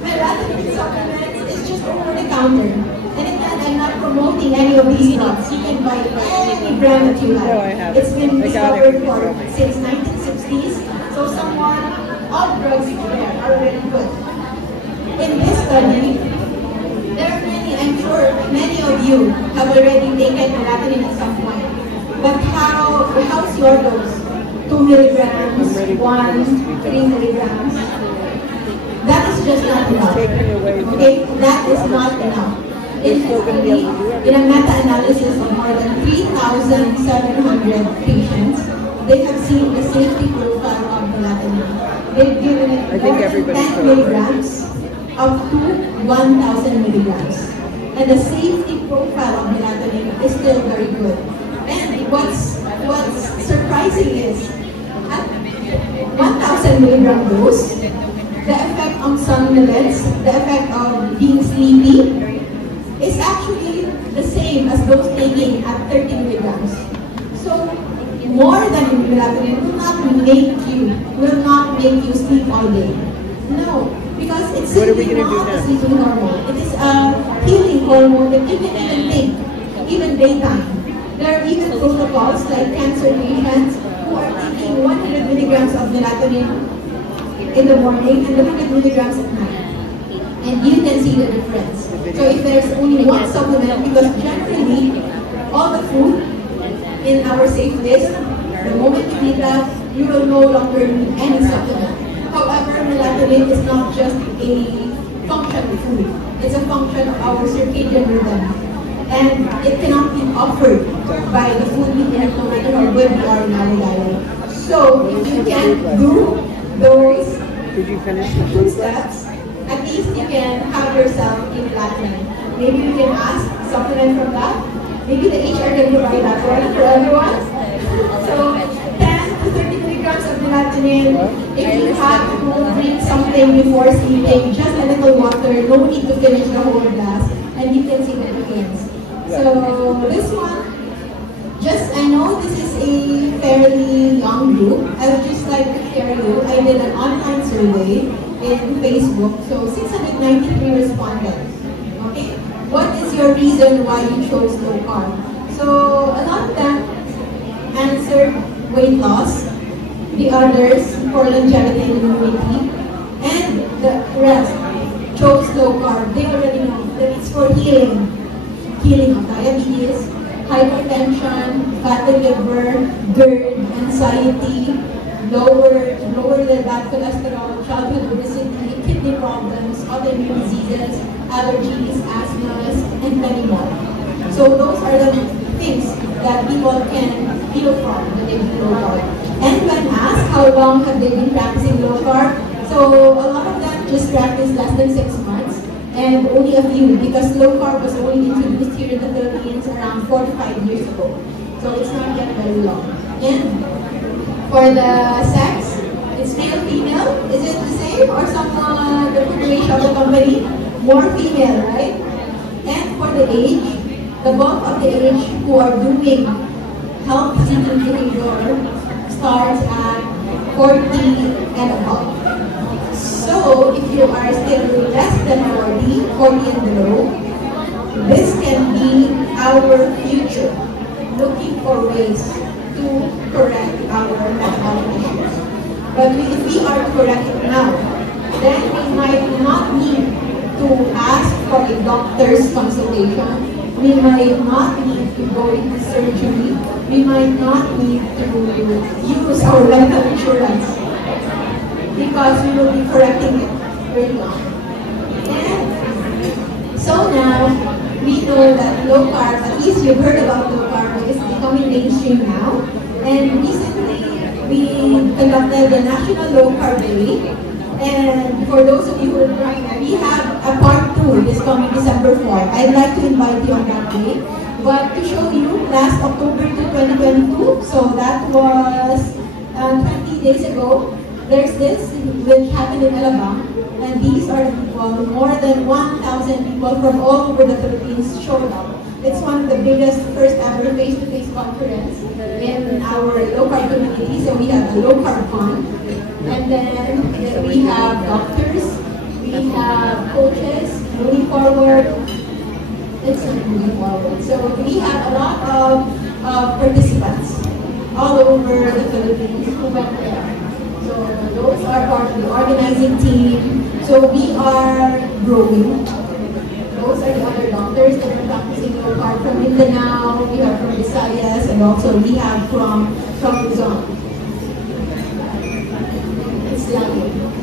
melatonin supplements is just over the counter. And again, I'm not promoting any of these drugs. You can buy any brand that you like. No, I haven't. It's been discovered since 1960s. So someone, all drugs there are really good. In this study, there are many, I'm sure many of you have already taken melatonin at some point. But how's your dose? 2 milligrams, 1, 3 milligrams. That is just not enough. Okay, that is not enough. In a meta-analysis of more than 3,700 patients, they have seen the safety profile of melatonin. They've given it more than 10 milligrams up to 1,000 milligrams. And the safety profile of melatonin is still very good. And what's surprising is, at 1,000 milligram dose, the effect on somnolence, the effect of being sleepy, is actually the same as those taking at 30 milligrams. So, more than melatonin will not make you sleep all day. No, because it's simply not a sleeping hormone. It is a healing hormone that you can even take, even daytime. There are even protocols like cancer patients who are taking 100 milligrams of melatonin in the morning and 100 milligrams at night. And you can see the difference. So if there's only one supplement, because generally all the food in our safe list, the moment you eat that, you will no longer need any supplement. However, melatonin is not just a function of food. It's a function of our circadian rhythm. And it cannot be offered by the food we eat, no matter how good we are in our diet. So if you can do those two steps, at least you can have yourself in melatonin. Maybe we can ask supplement from that. Maybe the HR can provide that one for everyone. So 10 to 30 milligrams of melatonin. If you have to drink something before sleeping, just a little water. No need to finish the whole glass, and you can see the difference. So this one, I know this is a fairly long group. I would just like to share you. I did an online survey in Facebook, so 693 respondents. Okay, what is your reason why you chose low carb? So a lot of them answered weight loss, the others for longevity and immunity, and the rest chose low carb. They already know that it's for healing of diabetes, hypertension, fatty liver, GERD, anxiety, lower the bad cholesterol, childhood obesity, kidney problems, autoimmune diseases, allergies, asthmas, and many more. So those are the things that people can heal from when they do low carb. And when asked how long have they been practicing low carb, so a lot of them just practice less than 6 months, and only a few, because low carb was only introduced here in the Philippines around 4 to 5 years ago. So it's not yet very long. And for the sex, it's male, female. Is it the same or some the ratio of the company? More female, right? And for the age, the bulk of the age who are doing health-seeking behavior starts at 40 and above. So if you are still less than 40 and below, this can be our future, looking for ways to correct our metabolic issues. But if we are correcting now, then we might not need to ask for a doctor's consultation. We might not need to go into surgery. We might not need to use our medical insurance, because we will be correcting it very long. And so now, we know that low carb, at least you've heard about low carb, is becoming mainstream now. And recently, we conducted the National Low Carb Day And for those of you who are joining, we have a part 2 this coming December 4th. I'd like to invite you on that day. But to show you, last October 2022, so that was 20 days ago, there's this which happened in Alabang. And these are people, more than 1,000 people from all over the Philippines showed up. It's one of the biggest, first ever face-to-face conference in our low-carb community. So we have a low-carb fund. And then we have doctors, we have coaches, moving forward. It's not moving forward. So we have a lot of participants all over the Philippines who went there. So those are part of the organizing team. So we are growing. Those are the other doctors that are practicing low carb from Mindanao, we have from Visayas, and also we have from Luzon.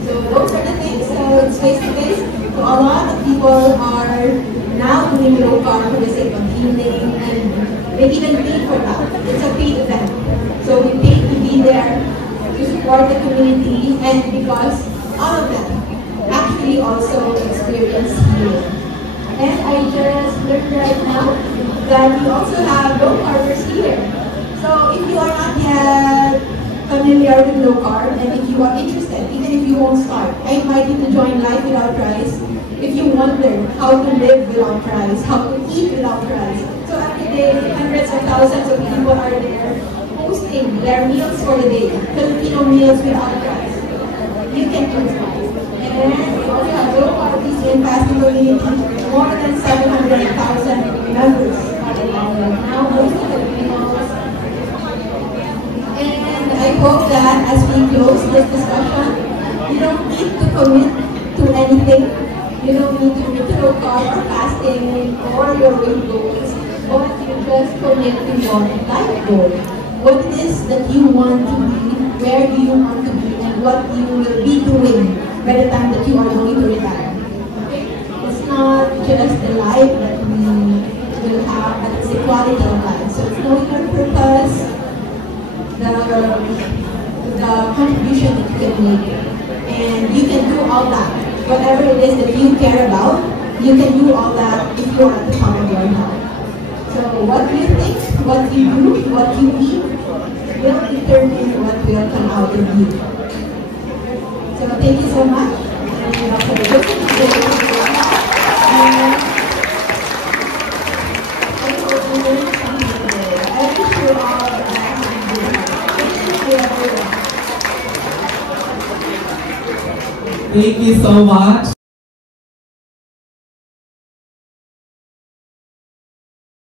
So those are the things. So it's face-to-face. So a lot of people are now doing low carb for the sake of healing, and they even pay for that. It's a paid event. So we pay to be there to support the community, and because all of them actually also experience healing. And I just learned right now that we also have low carbers here. So if you are not yet familiar with low carb, and if you are interested, even if you won't start, I invite you to join Life Without Rice. If you wonder how to live without rice, how to eat without rice. So every day, hundreds of thousands of people are there posting their meals for the day, Filipino meals without rice. You can use rice. And we also have low carb and fasting community. More than 700,000 members are in now, mostly Filipinos. And I hope that as we close this discussion, you don't need to commit to anything. You don't need to commit to low carb or fasting or your weight goals, but you just commit to your life goal. What it is that you want to be, where do you want to be, and what you will be doing by the time that you are going to retire. It's not just the life that we will have, but it's the quality of life. So it's knowing your purpose, the contribution that you can make, and you can do all that. Whatever it is that you care about, you can do all that if you are at the top of your health. So what you think, what you do, what you eat, will determine what will come out of you. So thank you so much. And for the Thank you so much.